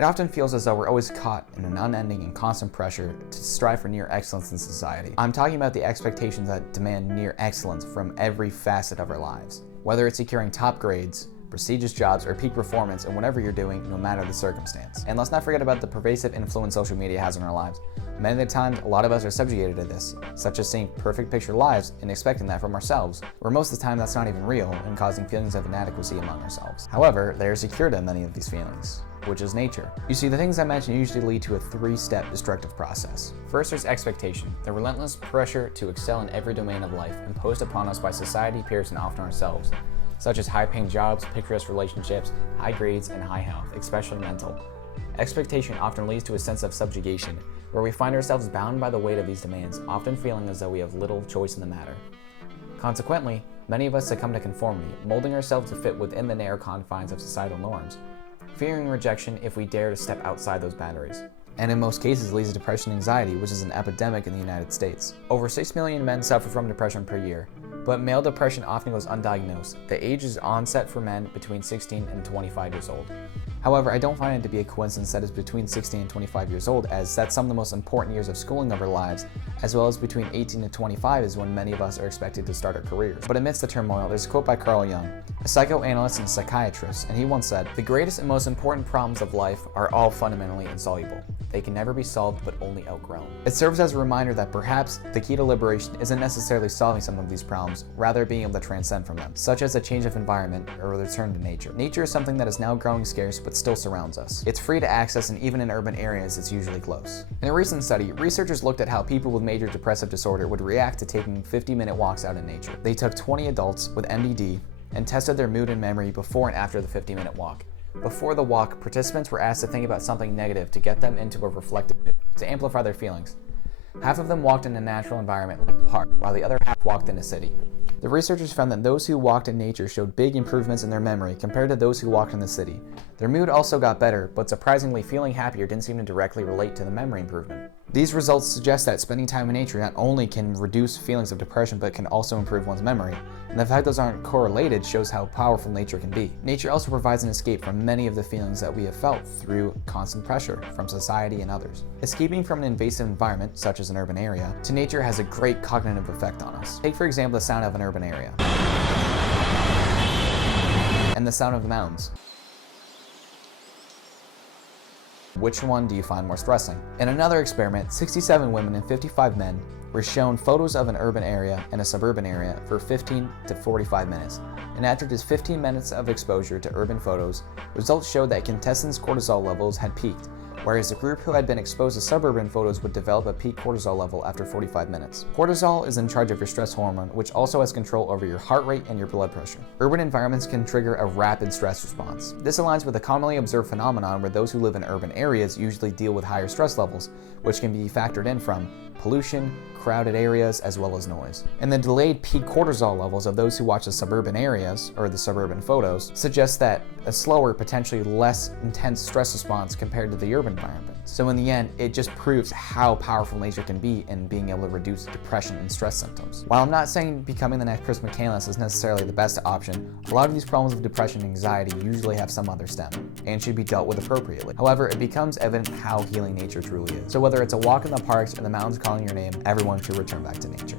It often feels as though we're always caught in an unending and constant pressure to strive for near excellence in society. I'm talking about the expectations that demand near excellence from every facet of our lives. Whether it's securing top grades, prestigious jobs, or peak performance in whatever you're doing, no matter the circumstance. And let's not forget about the pervasive influence social media has on our lives. Many of the times, a lot of us are subjugated to this, such as seeing perfect picture lives and expecting that from ourselves, where most of the time that's not even real and causing feelings of inadequacy among ourselves. However, there is a cure to many of these feelings, which is nature. You see, the things I mentioned usually lead to a three-step destructive process. First, there's expectation, the relentless pressure to excel in every domain of life imposed upon us by society, peers, and often ourselves, such as high-paying jobs, picturesque relationships, high grades, and high health, especially mental. Expectation often leads to a sense of subjugation, where we find ourselves bound by the weight of these demands, often feeling as though we have little choice in the matter. Consequently, many of us succumb to conformity, molding ourselves to fit within the narrow confines of societal norms, fearing rejection if we dare to step outside those boundaries. And in most cases leads to depression and anxiety, which is an epidemic in the United States. Over 6 million men suffer from depression per year, but male depression often goes undiagnosed. The age is onset for men between 16 and 25 years old. However, I don't find it to be a coincidence that it's between 16 and 25 years old, as that's some of the most important years of schooling of our lives, as well as between 18 and 25 is when many of us are expected to start our careers. But amidst the turmoil, there's a quote by Carl Jung, a psychoanalyst and psychiatrist, and he once said, "The greatest and most important problems of life are all fundamentally insoluble. They can never be solved, but only outgrown." It serves as a reminder that perhaps the key to liberation isn't necessarily solving some of these problems, rather being able to transcend from them, such as a change of environment or a return to nature. Nature is something that is now growing scarce, but still surrounds us. It's free to access, and even in urban areas, it's usually close. In a recent study, researchers looked at how people with major depressive disorder would react to taking 50-minute walks out in nature. They took 20 adults with MDD and tested their mood and memory before and after the 50-minute walk. Before the walk, participants were asked to think about something negative to get them into a reflective mood, to amplify their feelings. Half of them walked in a natural environment like a park, while the other half walked in a city. The researchers found that those who walked in nature showed big improvements in their memory compared to those who walked in the city. Their mood also got better, but surprisingly, feeling happier didn't seem to directly relate to the memory improvement. These results suggest that spending time in nature not only can reduce feelings of depression, but can also improve one's memory. And the fact those aren't correlated shows how powerful nature can be. Nature also provides an escape from many of the feelings that we have felt through constant pressure from society and others. Escaping from an invasive environment, such as an urban area, to nature has a great cognitive effect on us. Take for example the sound of an urban area and the sound of the mountains. Which one do you find more stressing? In another experiment, 67 women and 55 men were shown photos of an urban area and a suburban area for 15 to 45 minutes. And after just 15 minutes of exposure to urban photos, results showed that contestants' cortisol levels had peaked, whereas the group who had been exposed to suburban photos would develop a peak cortisol level after 45 minutes. Cortisol is in charge of your stress hormone, which also has control over your heart rate and your blood pressure. Urban environments can trigger a rapid stress response. This aligns with a commonly observed phenomenon where those who live in urban areas usually deal with higher stress levels, which can be factored in from pollution, crowded areas, as well as noise. And the delayed peak cortisol levels of those who watch the suburban areas, or the suburban photos, suggest that a slower, potentially less intense stress response compared to the urban environment. So in the end, it just proves how powerful nature can be in being able to reduce depression and stress symptoms. While I'm not saying becoming the next Chris McCandless is necessarily the best option, a lot of these problems of depression and anxiety usually have some other stem, and should be dealt with appropriately. However, it becomes evident how healing nature truly is. So whether it's a walk in the parks or the mountains calling your name, everyone should return back to nature.